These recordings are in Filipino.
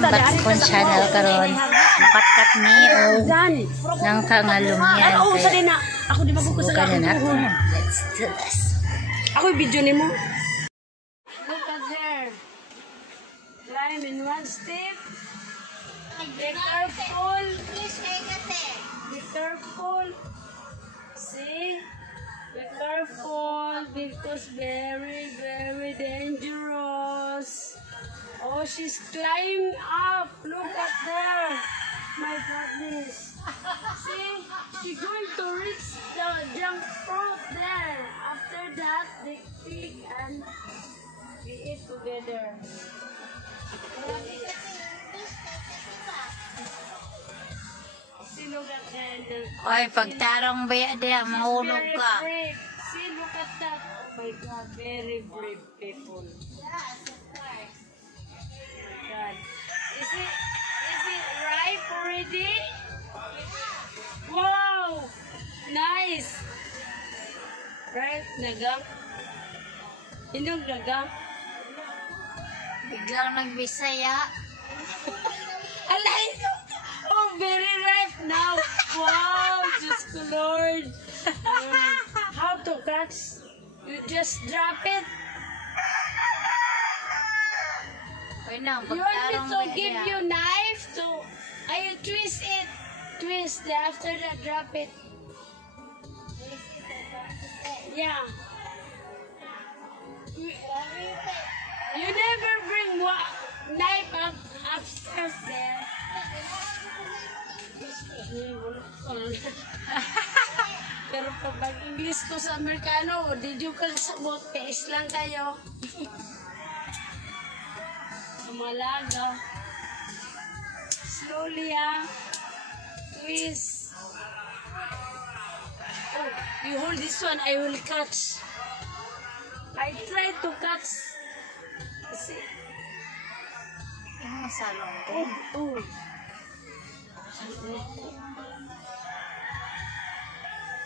back kon channel karon kat ni nang kangalumyan ako di ba ko sa na. Let's do this. Ako video nimo. Look at her. Climb in one step. Be careful. Be careful. See? Be careful because very, very dangerous. Oh, she's climbing up. Look at her. My goodness. See? She's going to reach the junk fruit there. After that, they pick and we eat together. See, look at her. Oy, pagtarong baya dia mahulog ka. See, look at that. Oh my God, very brave people. God. Is it ripe already? Wow! Nice! Right, nagang? Inog nagang? Biglang nagbisaya. Alay! Oh, very ripe now! Wow! Just Lord! How to catch? You just drop it? You want me to give you knife to I twist it. Twist after that drop it. Yeah. You never bring knife upstairs there. Pero pag English ko sa Amerikano, did you kasabot? Kais lang tayo. Malaga. Slowly, twist. Oh, you hold this one, I will catch. I try to catch. See? Oh.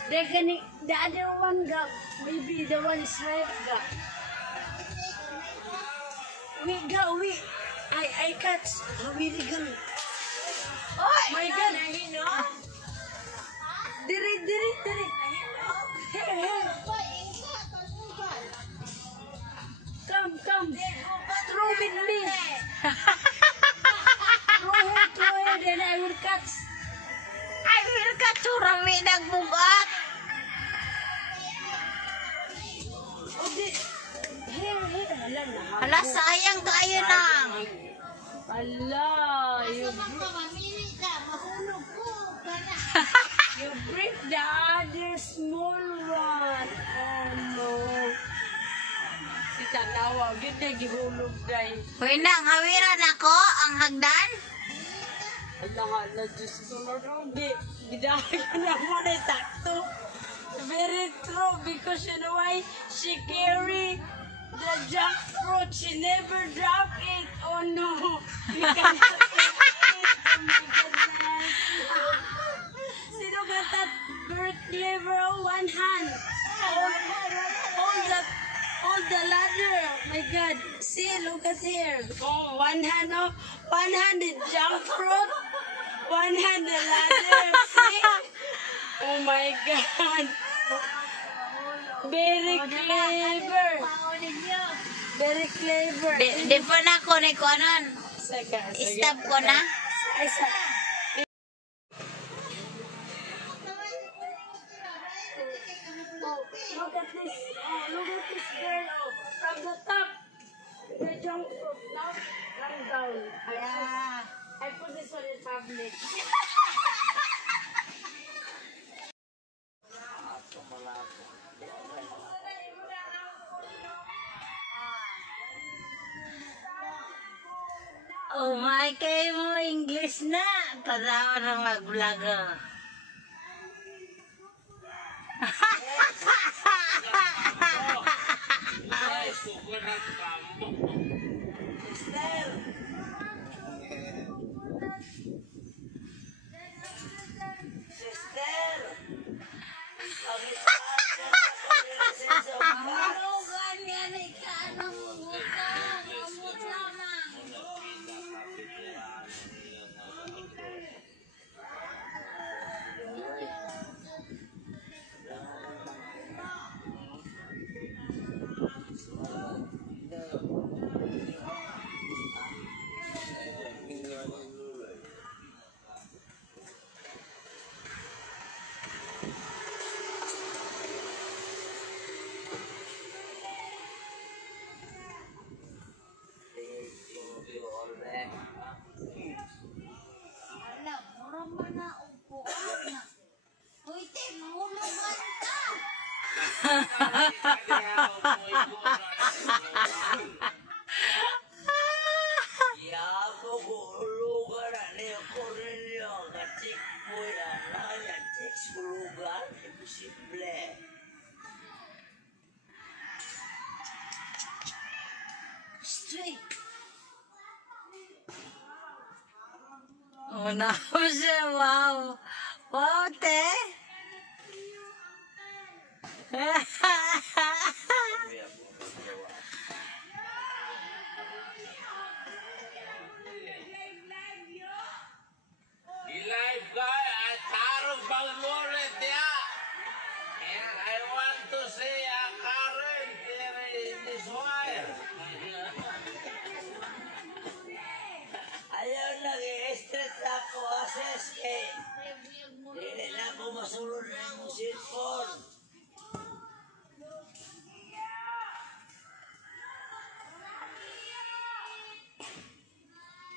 The other one got, maybe the one is right got. I catch really good. Oh my God! Diri. Come. Throw with me. Throw it, then I will catch. I will catch rami nagbugat. Hala, sayang kayo nang. Hala, you break the other small one. Oh no. Si Tanawa, ganda gihulog dahil. Hoy nang, hawiran ako ang hagdan. Hala, Diyos ko, Lord. Gidahan ko naman ay sakto. Very true because you know why? She carry the jackfruit. She never drop it. Oh no. You can't eat it. Oh my goodness. Sino got that very clever? Oh, one hand. Hold the ladder. Oh my God. See, look at here. Oh, one hand. Oh, one hand is jackfruit. One hand the ladder. See? Oh my God. Very clever. Very clever. Di pa na ko ni Konon. Stop ko na. Look at this. Oh, look at this girl. Oh, from the top. The junk fruit. Now, come down. I put this one in public. Oh my, kayo mo English na. Tadawa ng mag-vlogger. Una ko siya, wow. Wow, te. I-live ka at Tarong Balmore dia. And I want to say Karen there in this wire. Ayaw nag-i-stress ako kasi hindi na ako masulod ng cellphone.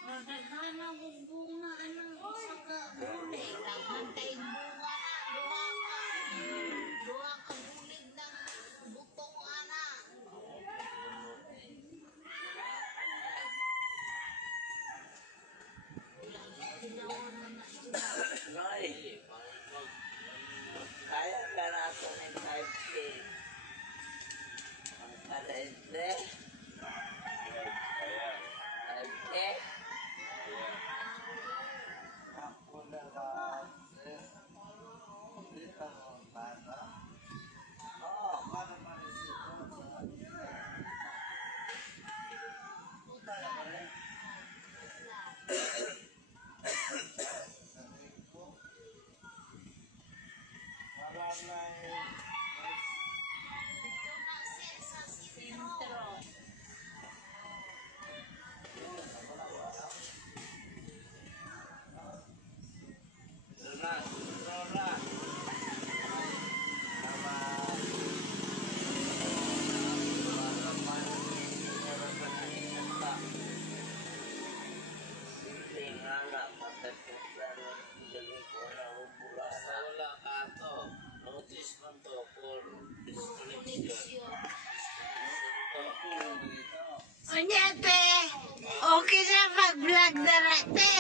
Magagana ko bunga ng isa ka bulig. Nagantay bunga na. Duha ka bulig ng butong anak. Roy, kaya ka natin ng 5K. Ang kalente. 5K. Ako na kasi. Hindi ka mo bata. Oo, paano Wala ka to. Notice man to for disconnection. Unyate, okay na mag-vlog na rate.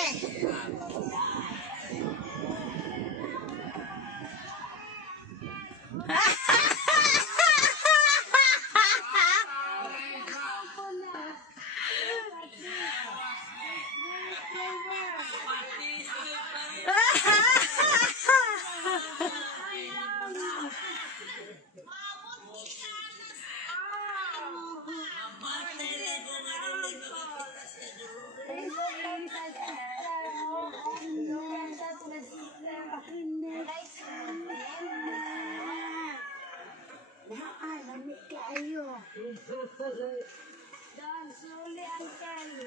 Dan, suli ang kali.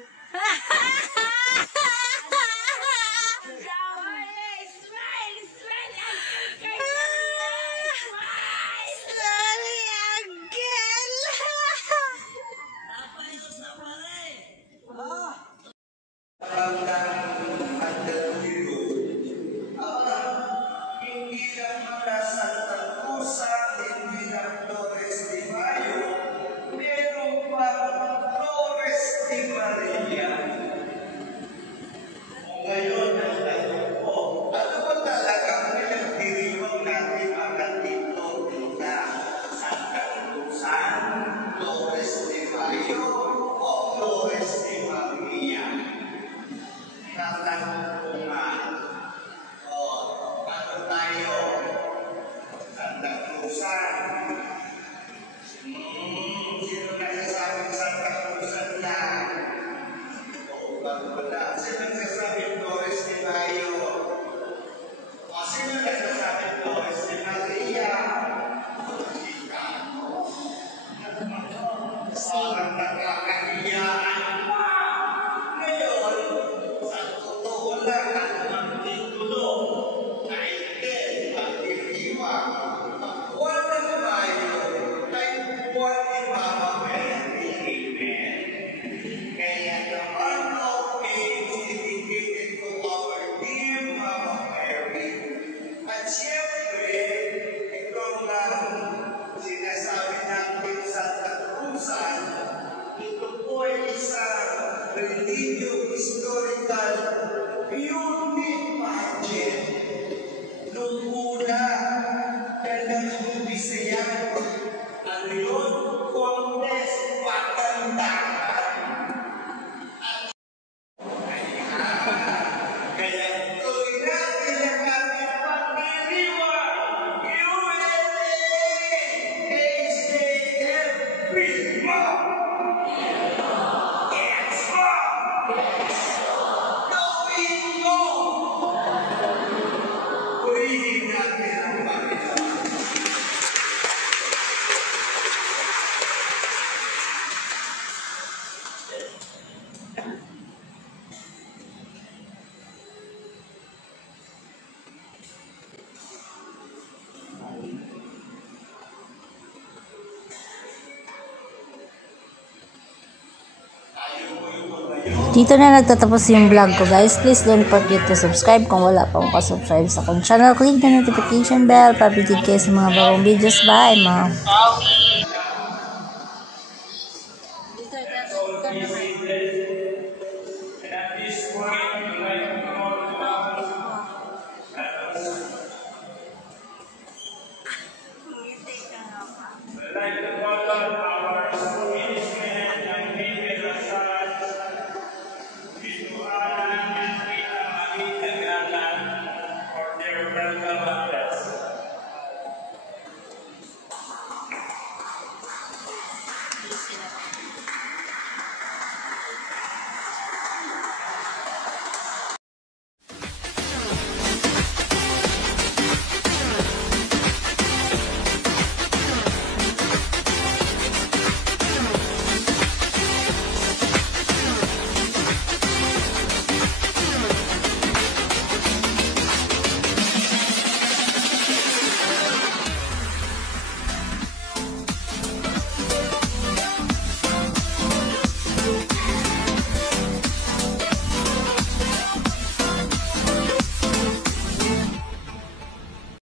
Sorry, Uncle. Hindi lang mula sa Tagusa, hindi lang Torres de Mayo, meron pa Torres de Maria. Ngayon, ang tanong ko, ano ba talagang pinagdiriwang natin mga dito na Santa Cruzan, Torres de Mayo, o Torres de Maria? Tatanong ko nga, ano tayo? Santa Cruzan. Sino nagsasabing Santa Cruzan lang? Wala. Sino nagsasabing Torres de Mayo? O sino nagsasabing Torres de Maria? Parang nakakahiyaan pa. Ngayon, sa totoo You imagine, nung una, talagang Bisaya, ano yun? Contest patandahan. Kaya tuloy natin ang ating pagdiriwang USA! HJM Prisma! Extra! Going home! Purihin natin ang Panginoon. Dito na nagtatapos yung vlog ko, guys. Please don't forget to subscribe kung wala pa akong subscribe sa akong channel. Click the notification bell para updated kayo sa mga bagong videos. Bye, mga. Welcome.